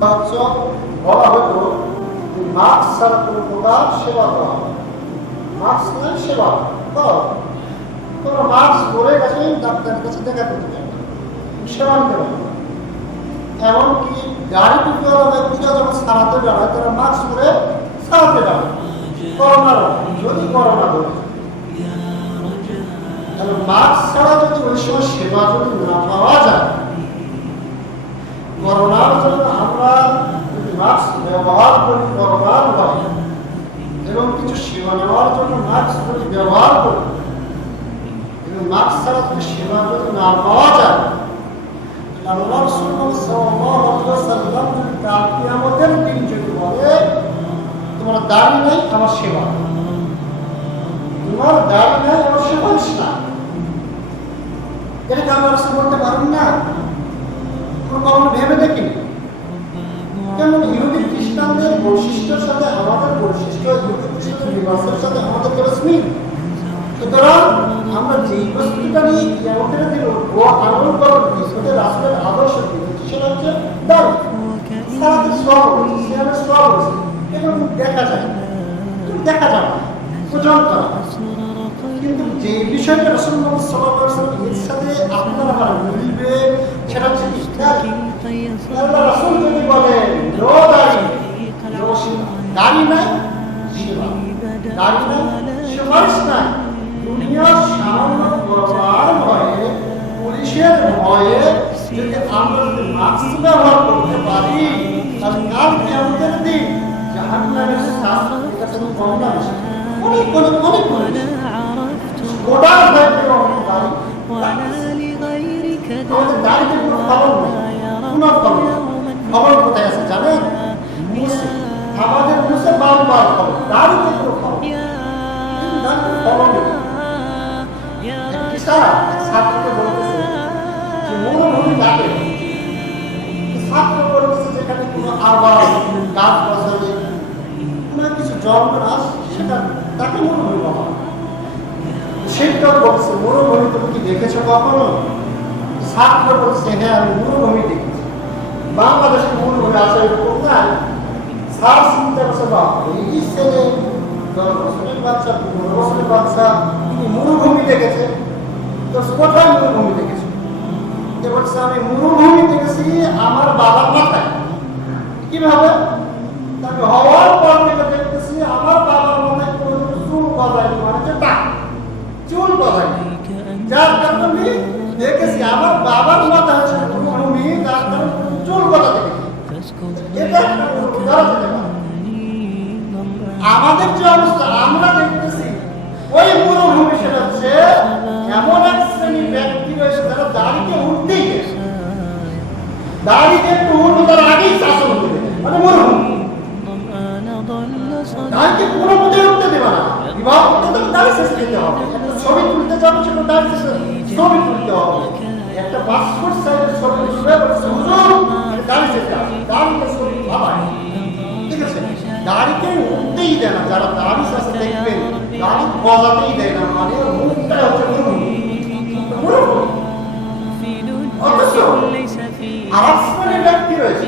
বলা হতো মাস্ক ছাড়া কোনো প্রকার সেবা দেওয়া, মাস্ক নাই সেবা তোমরা মাস্ক পরে গেছে ডাক্তারের কাছে দেখা করতে যাবে, সেবা নিতে পারবে। এমনকি গাড়ি টুকিওয়ালা ব্যক্তিরা যখন সারাতে বেড়ায় তারা মাস্ক পরে সারাতে বেড়ায় করোনার, যদি করোনা ধরে। মাস্ক ছাড়া যদি ওই সময় সেবা যদি না পাওয়া যায়, করোনার জন্য আমরা যদি মাস্ক ব্যবহার করি করোনার ভয়ে, এবং কিছু সেবা নেওয়ার জন্য মাস্ক যদি ব্যবহার করি, এবং মাস্ক ছাড়া যদি সেবা যদি না পাওয়া যায়, আল্লাহ রাসূল সাল্লাল্লাহু আলাইহি ওয়াসাল্লাম যদি কাল কিয়ামতের দিন যদি বলে তোমার দাড়ি নাই আমার সেবা, তোমার দাড়ি নাই আমার সেবা না, এটা আল্লাহ রাসূল বলতে পারেন না? কখনো ভেবে দেখিনি। কেমন ইহুদি খ্রিস্টানদের বৈশিষ্ট্যের সাথে আমাদের বৈশিষ্ট্য, ইহুদি খ্রিস্টানদের লিবাসের সাথে আমাদের মিল। সুতরাং আমরা যেই বস্তুটা নিয়ে কিয়ামতের দিন আমল করব, ওদের রাসূলের আদর্শ দিয়েছি, সেটা হচ্ছে দাড়ি। সারাতে সব হচ্ছে, সিয়ামের সব হচ্ছে, এবং দেখা যায় দেখা যায় না ওজন করা। কিন্তু যে বিষয়টা রাসূলুল্লাহ সাল্লাল্লাহু আলাইহি ওয়াসাল্লাম এর সাথে আপনার আমার মিলবে, সেটা হচ্ছে দাড়ি। আল্লাহ রাসূল যদি বলেন নো দাড়ি, দাড়ি নাই সেবা, দাড়ি নাই সুপারিশ নাই, দুনিয়ার সামান্য করোনার ভয়ে, পুলিশের ভয়ে যদি আমরা যদি মাস্ক ব্যবহার করতে পারি, তাহলে কাল কিয়ামতের দিন জাহান্নামের শাস্তি এটা কোনো কম না বেশি, অনেক অনেক অনেক বেশি। গোটার ভয় থেকে অনেক দাড়ি, আমাদের দাড়িতে কোনো খবর নেই, কোনো খবর খবর কোথায় আছে জানেন? মুসে, আমাদের মুসে বারবার খবর, দাড়িতে কোনো খবর খবর নেই। ছাত্রকে বলতেছে যে মরুভূমি লাগে, ছাত্র বলতেছে যেখানে কোনো আবাস, গাছ গাছালি, কোনো কিছু জলরাশ, সেটা তাকে মরুভূমি বলা হয়। সেটাও বলছে মরুভূমি তুমি কি দেখেছো কখনো? ছাত্র বলছে হ্যাঁ আমি মরুভূমি দেখেছি। বাংলাদেশের মরুভূমি আছে কোথায়? স্যার চিন্তা করছে বা এই ছেলে 10 বছরের বাচ্চা, 15 বছরের বাচ্চা, তিনি মরুভূমি দেখেছে। তো কোথায় মরুভূমি দেখেছি? বলছে আমি মরুভূমি দেখেছি আমার বাবার মাথায়। কিভাবে? আমি হওয়ার পর থেকে দেখতেছি আমার বাবার মাথায় কোনো চুল গজায়নি, মানে যেটা চুল গজায়নি, যার কারণে আমি দেখেছি আমার বাবার মাথা হচ্ছে মরুভূমি, যার কারণে চুল গজা দেখেছি। এটা আমাদের যে অবস্থা আমরা দেখতেছি ওই মরুভূমি, সেটা হচ্ছে এমন এক শ্রেণীর ব্যক্তি রয়েছে যারা দাড়িকে উঠতেই গেছে, দাড়িকে একটু উঠবে তার আগেই শাসন দেবে, মানে মরুভূমি। দাড়িকে কোনো মতে উঠতে দেবে না, বিবাহ করতে তো দাড়ি শেষ দিতে হবে, ছবি তুলতে যাবে সেটা দাড়ি শেষ ছবি তুলতে হবে, একটা পাসপোর্ট সাইজের ছবি তুলবে দাড়ি শেষ দাড়িকে ছবি ভাবায়, ঠিক আছে? দাড়িকে উঠতেই দেয় না, যারা দাড়ি শেষে দেখবেন দাড়ি গজাতেই দেয় না, মানে মুখটা হচ্ছে অথচ আর এক শ্রেণীর ব্যক্তি রয়েছে